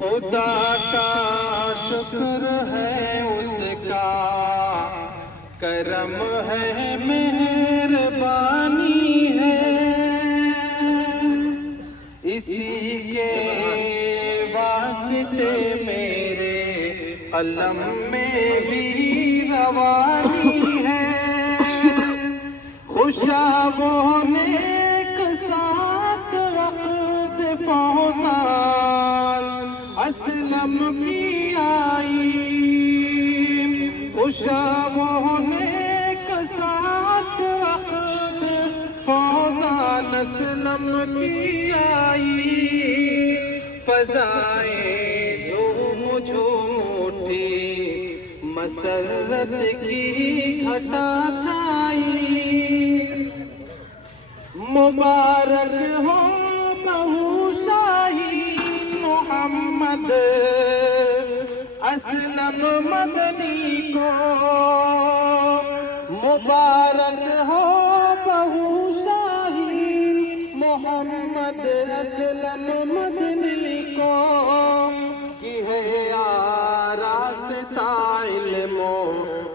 خدا کا شکر ہے اس کا، کرم ہے مہربانی ہے، اسی کے واسطے میرے قلم میں بھی روانی ہے، خوشاب و نیک ساتھ عقد فوزان اسلم کی آئی، خوشاب و نیک ساتھ عقد فوزان اسلم کی آئی، فضائیں جھوم جھوم اٹھی مسرت کی گھٹا چھائی، مبارک ہو بہو شاہی محمد اسلم مدنی کو، مبارک ہو بہو شاہی محمد اسلم مدنی کو، کہ ہے آراستہ علم و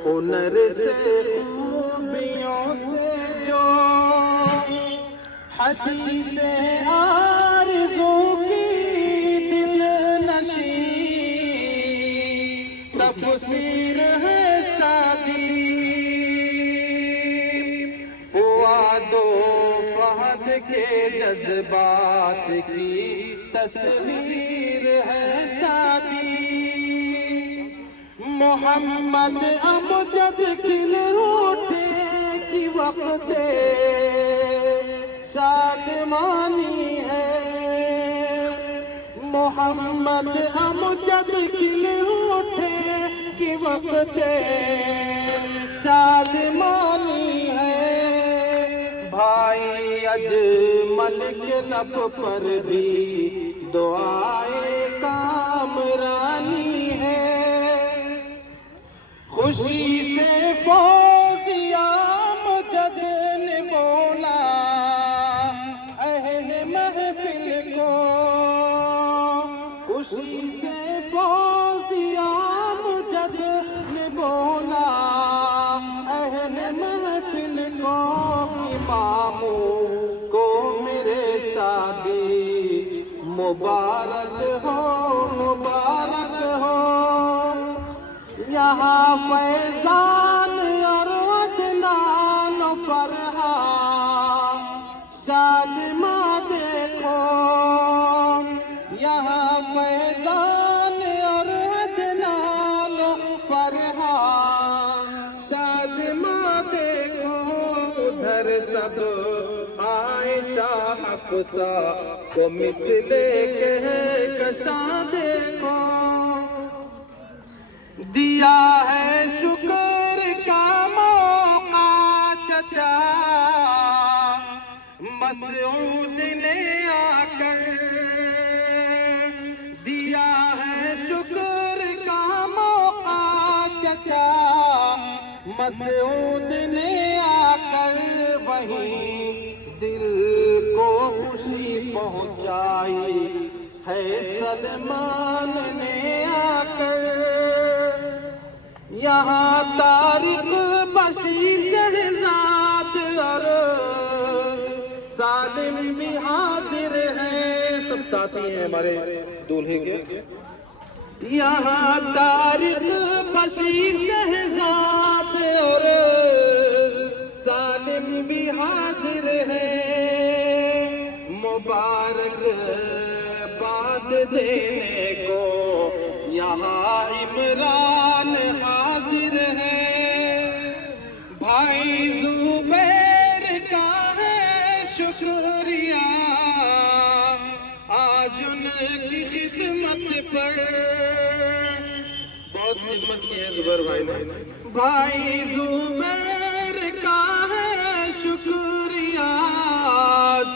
ہنر سے خوبیوں سے جو، حدیث آرزو کی دل نشین تفسیر ہے شادی، فؤاد و فہد کے جذبات کی تصویر ہے شادی، محمد امجد کھل اٹھے کہ وقت شادمانی ہے، محمد امجد کھل اٹھے کہ وقت شادمانی ہے، بھائی اجمل کے لب پر بھی دعائے کامرانی ہے، خوشی سے فوزیہ امجد نے بولا اہل محفل کو، خوشی سے فوزیہ امجد نے بولا اہل محفل کو، اماموں کو میرے شادی مبارک ہو مبارک ہو، یہاں فیضان اور عدنان و فرحان شادماں دیکھو، یہاں فیضان اور عدنان و فرحان شادماں دیکھو، ادھر سب عائشہ حفصہ کو مثل کہکشاں دیکھو، دیا ہے شکر کا موقع چچا مسعود نے آ کر، دیا ہے شکر کا موقع چچا مسعود نے آ کر، وہیں دل کو خوشی پہنچائی ہے سلمان نے آ کر، یہاں طارق بشیر شہزاد اور سالم بھی حاضر ہیں، سب ساتھی ہیں ہمارے دولہے کے، یہاں طارق بشیر شہزاد اور سالم بھی حاضر ہیں، مبارک باد دینے کو یہاں عمران حاضر ہے، بھائی زبیر کا ہے شکریہ آج ان کی خدمت پر، بہت خدمت کی ہے زبیر بھائی نے، بھائی زبیر کا ہے شکریہ آج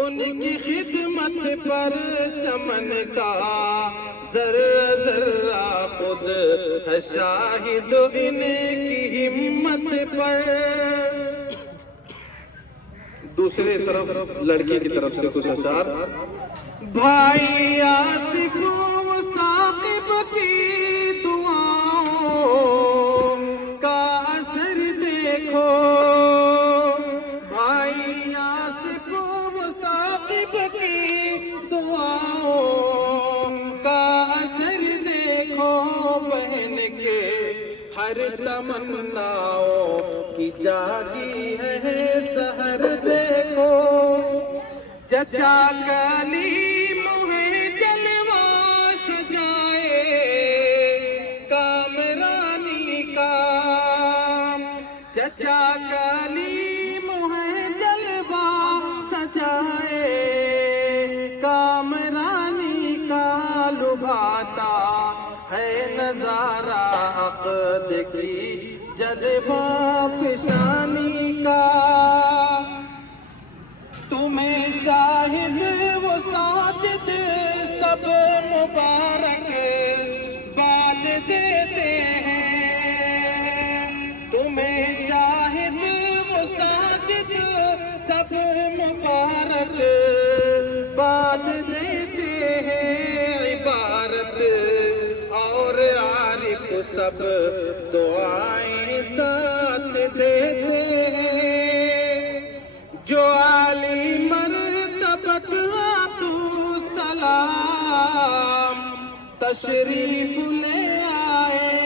ان کی خدمت پر، چمن کا ذرہ ذرہ خود ہے شاہد ان کی ہمت پر، دوسرے طرف لڑکی کی طرف سے کچھ اشعار، بھائی آصف پر تمناؤں کی جاگی ہے سحر دیکھو چچا کلیم ہے جلوہ سجائے کامرانی کا چچا کلیم ہے جلوہ سجائے کامرانی کا لبھاتا ہے نظارہ عقد کی جلوہ فشانی کا تمہیں شاہد و ساجد سب مبارک باد دیتے ہیں تمہیں شاہد و ساجد سب مبارک باد دیتے ہیں عبارت اور عارف سب دعائیں ساتھ دیتے ہیں جو عالی مرتبت تو سلام تشریف لے آئے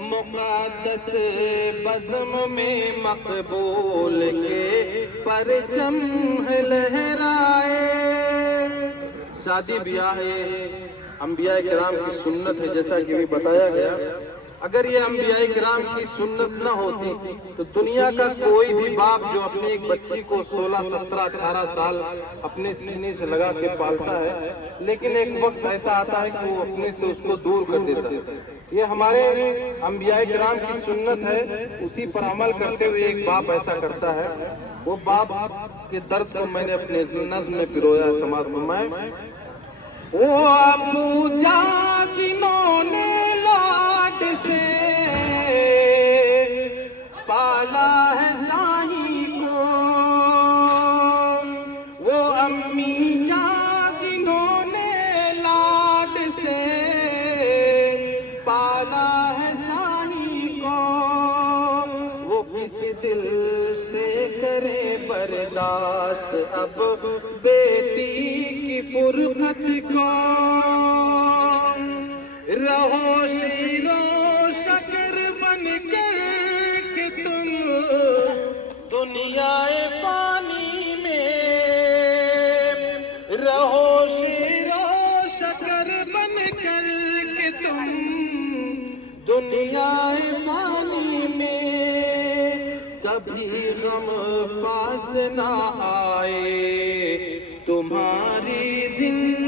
مقدس بزم میں مقبول کے پرچم لہرائے شادی بیاہ انبیاء کرام کی سنت ہے جیسا کہ بھی بتایا گیا اگر یہ انبیاء کرام کی سنت نہ ہوتی تو دنیا کا کوئی بھی باپ جو اپنی ایک بچی کو 16, 17, 18 سال اپنے سینے سے لگا کے پالتا ہے لیکن ایک وقت ایسا آتا ہے کہ وہ اپنے سے اس کو دور کر دیتا ہے یہ ہمارے انبیاء کرام کی سنت ہے اسی پر عمل کرتے ہوئے ایک باپ ایسا کرتا ہے وہ باپ کے درد کو میں نے اپنے نظم میں پرویا سماعت فرمائے وہ ابو جان جنہوں نے لاڈ سے پالا ہے ساہی کو وہ امی جان جنہوں نے لاڈ سے پالا ہے ساہی کو وہ کس دل سے کرے برداشت اب بیٹی کی فرقت کو رہو شیر و شکر بن کر کہ تم دنیا فانی میں رہو شیر و شکر بن کر کہ تم دنیا فانی میں کبھی غم پاس نہ آئے تمہاری زندگی